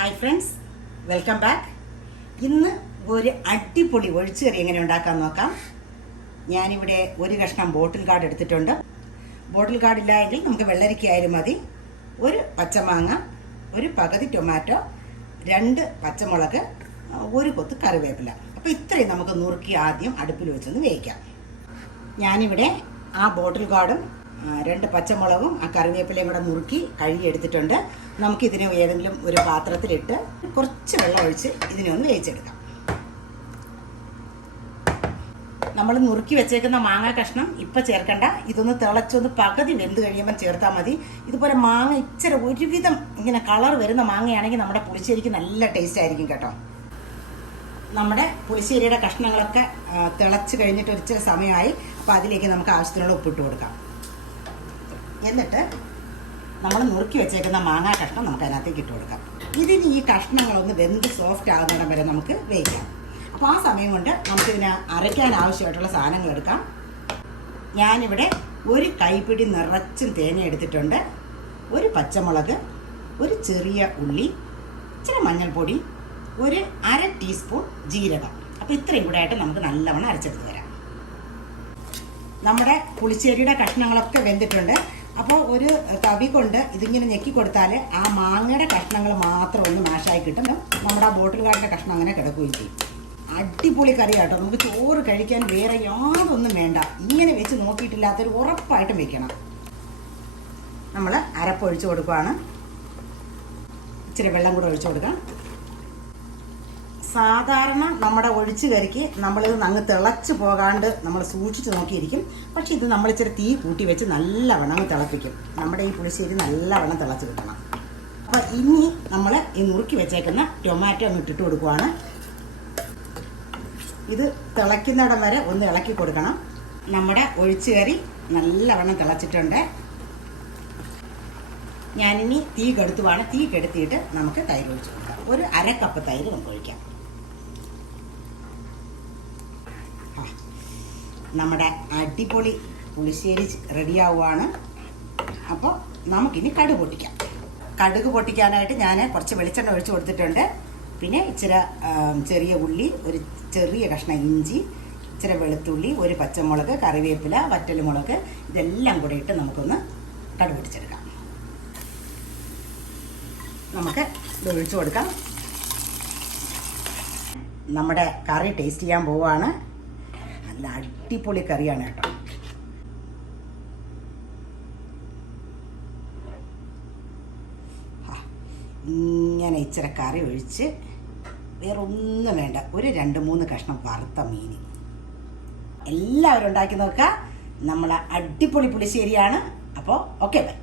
Hi friends welcome back ഇന്ന് ഒരു അടിപൊളി ഒഴിച്ചുകറി എങ്ങനെ ഉണ്ടാക്കാൻ നോക്കാം. ഞാനിവിടെ ഒരു കഷ്ണം ബോട്ടിൽ കാർഡ് എടുത്തിട്ടുണ്ട്. ബോട്ടിൽ കാർഡ് ഇല്ലായെങ്കിൽ നമുക്ക് വെള്ളരിക്കയായാലും മതി. ഒരു പച്ചമാങ്ങ ഒരു പകുതി ടൊമാറ്റോ രണ്ട് പച്ചമുളക് ഒരു കൊത്ത് കറിവേപ്പില. അപ്പോൾ ഇത്രയും നമുക്ക് നുറുക്കി ആദ്യം അടുപ്പിൽ വെച്ചൊന്ന് വേവിക്കാം. ഞാനിവിടെ ആ ബോട്ടിൽ കാർഡും രണ്ട് പച്ചമുളകും ആ കറിവേപ്പിലയും കൂടെ മുറുക്കി കഴുകി എടുത്തിട്ടുണ്ട്. നമുക്കിതിനെ ഏതെങ്കിലും ഒരു പാത്രത്തിലിട്ട് കുറച്ച് വെള്ളം ഒഴിച്ച് ഇതിനെ ഒന്ന് വേവിച്ചെടുക്കാം. നമ്മൾ മുറുക്കി വെച്ചേക്കുന്ന മാങ്ങ കഷ്ണം ഇപ്പം ചേർക്കണ്ട. ഇതൊന്ന് തിളച്ചൊന്ന് പകുതി വെന്ത് കഴിയുമ്പോൾ ചേർത്താൽ മതി. ഇതുപോലെ മാങ്ങ ഇച്ചിരി ഒരുവിധം ഇങ്ങനെ കളർ വരുന്ന മാങ്ങയാണെങ്കിൽ നമ്മുടെ പുളിശ്ശേരിക്ക് നല്ല ടേസ്റ്റ് ആയിരിക്കും കേട്ടോ. നമ്മുടെ പുളിശ്ശേരിയുടെ കഷ്ണങ്ങളൊക്കെ തിളച്ച് കഴിഞ്ഞിട്ട് ഒരിച്ചിരി സമയമായി. അപ്പോൾ അതിലേക്ക് നമുക്ക് ആവശ്യത്തിനുള്ള ഉപ്പിട്ട് കൊടുക്കാം. എന്നിട്ട് നമ്മൾ നുറുക്കി വെച്ചേക്കുന്ന മാങ്ങാ കഷ്ണം നമുക്ക് അതിനകത്തേക്ക് ഇട്ട് കൊടുക്കാം. ഇതിന് ഈ കഷ്ണങ്ങളൊന്ന് വെന്ത് സോഫ്റ്റ് ആകുന്നിടം വരെ നമുക്ക് വേവിക്കാം. അപ്പോൾ ആ സമയം കൊണ്ട് നമുക്കിതിന് അരയ്ക്കാൻ ആവശ്യമായിട്ടുള്ള സാധനങ്ങൾ എടുക്കാം. ഞാനിവിടെ ഒരു കൈപ്പിടി നിറച്ചും തേങ്ങ എടുത്തിട്ടുണ്ട്. ഒരു പച്ചമുളക് ഒരു ചെറിയ ഉള്ളി ഇച്ചിരി മഞ്ഞൾപ്പൊടി ഒരു അര ടീസ്പൂൺ ജീരകം. അപ്പോൾ ഇത്രയും കൂടെ ആയിട്ട് നമുക്ക് നല്ലവണ്ണം അരച്ചെടുത്ത് തരാം നമ്മുടെ പുളിശ്ശേരിയുടെ കഷ്ണങ്ങളൊക്കെ വെന്തിട്ടുണ്ട്. അപ്പോൾ ഒരു തവി കൊണ്ട് ഇതിങ്ങനെ ഞെക്കി കൊടുത്താൽ ആ മാങ്ങയുടെ കഷ്ണങ്ങൾ മാത്രം ഒന്ന് മാഷായി കിട്ടും. നമ്മുടെ ആ ബോട്ടിൽ കാടിന്റെ കഷ്ണം അങ്ങനെ കിടക്കുകയും ചെയ്യും. അടിപൊളി കറി കേട്ടോ നമുക്ക് ചോറ് കഴിക്കാൻ വേറെ യാതൊന്നും വേണ്ട. ഇങ്ങനെ വെച്ച് നോക്കിയിട്ടില്ലാത്തൊരു ഉറപ്പായിട്ടും വെക്കണം. നമ്മൾ അരപ്പൊഴിച്ച് കൊടുക്കുകയാണ് ഇച്ചിരി വെള്ളം കൂടെ ഒഴിച്ചു കൊടുക്കാം. സാധാരണ നമ്മുടെ ഒഴിച്ചു കറിക്ക് നമ്മളിത് അങ്ങ് തിളച്ച് പോകാണ്ട് നമ്മൾ സൂക്ഷിച്ച് നോക്കിയിരിക്കും. പക്ഷെ ഇത് നമ്മൾ ഇച്ചിരി തീ കൂട്ടി വെച്ച് നല്ലവണ്ണം അങ്ങ് തിളപ്പിക്കും. നമ്മുടെ ഈ പുളിശ്ശേരി നല്ലവണ്ണം തിളച്ച് കിട്ടണം. അപ്പോൾ ഇനി നമ്മൾ ഈ നുറുക്കി വെച്ചേക്കുന്ന ടൊമാറ്റോ ഒന്ന് ഇട്ടിട്ട് കൊടുക്കുവാണ്. ഇത് തിളയ്ക്കുന്നിടം വരെ ഒന്ന് ഇളക്കി കൊടുക്കണം. നമ്മുടെ ഒഴിച്ചു കറി നല്ലവണ്ണം തിളച്ചിട്ടുണ്ട്. ഞാനിനി തീ കെടുത്തുവാണ്. തീ കെടുത്തിയിട്ട് നമുക്ക് തൈര് ഒഴിച്ചു കൊടുക്കാം. ഒരു അര കപ്പ് തൈര് നമുക്ക് ഒഴിക്കാം. നമ്മുടെ അടിപൊളി പുളിശ്ശേരി റെഡിയാവുകയാണ് അപ്പോൾ നമുക്കിനി കടുക് പൊട്ടിക്കാം. കടുക് പൊട്ടിക്കാനായിട്ട് ഞാൻ കുറച്ച് വെളിച്ചെണ്ണ ഒഴിച്ച് കൊടുത്തിട്ടുണ്ട്. പിന്നെ ഇച്ചിരി ചെറിയ ഉള്ളി ഒരു ചെറിയ കഷ്ണം ഇഞ്ചി ഇച്ചിരി വെളുത്തുള്ളി ഒരു പച്ചമുളക് കറിവേപ്പില വറ്റൽമുളക് ഇതെല്ലാം കൂടെ ഇട്ട് നമുക്കൊന്ന് കടുക് പൊട്ടിച്ചെടുക്കാം. നമുക്ക് ഇത് ഒഴിച്ചു കൊടുക്കാം. നമ്മുടെ കറി ടേസ്റ്റ് ചെയ്യാൻ പോവുകയാണ് നല്ല അടിപൊളി കറിയാണ് കേട്ടോ. ഇങ്ങനെ ഇച്ചിരി കറി ഒഴിച്ച് വേറെ ഒന്നും വേണ്ട. ഒരു രണ്ട് മൂന്ന് കഷ്ണം വറുത്ത മീൻ. എല്ലാവരും ഉണ്ടാക്കി നോക്കുക. നമ്മൾ അടിപൊളി പുളിശ്ശേരിയാണ്. അപ്പോൾ ഓക്കെ ബൈ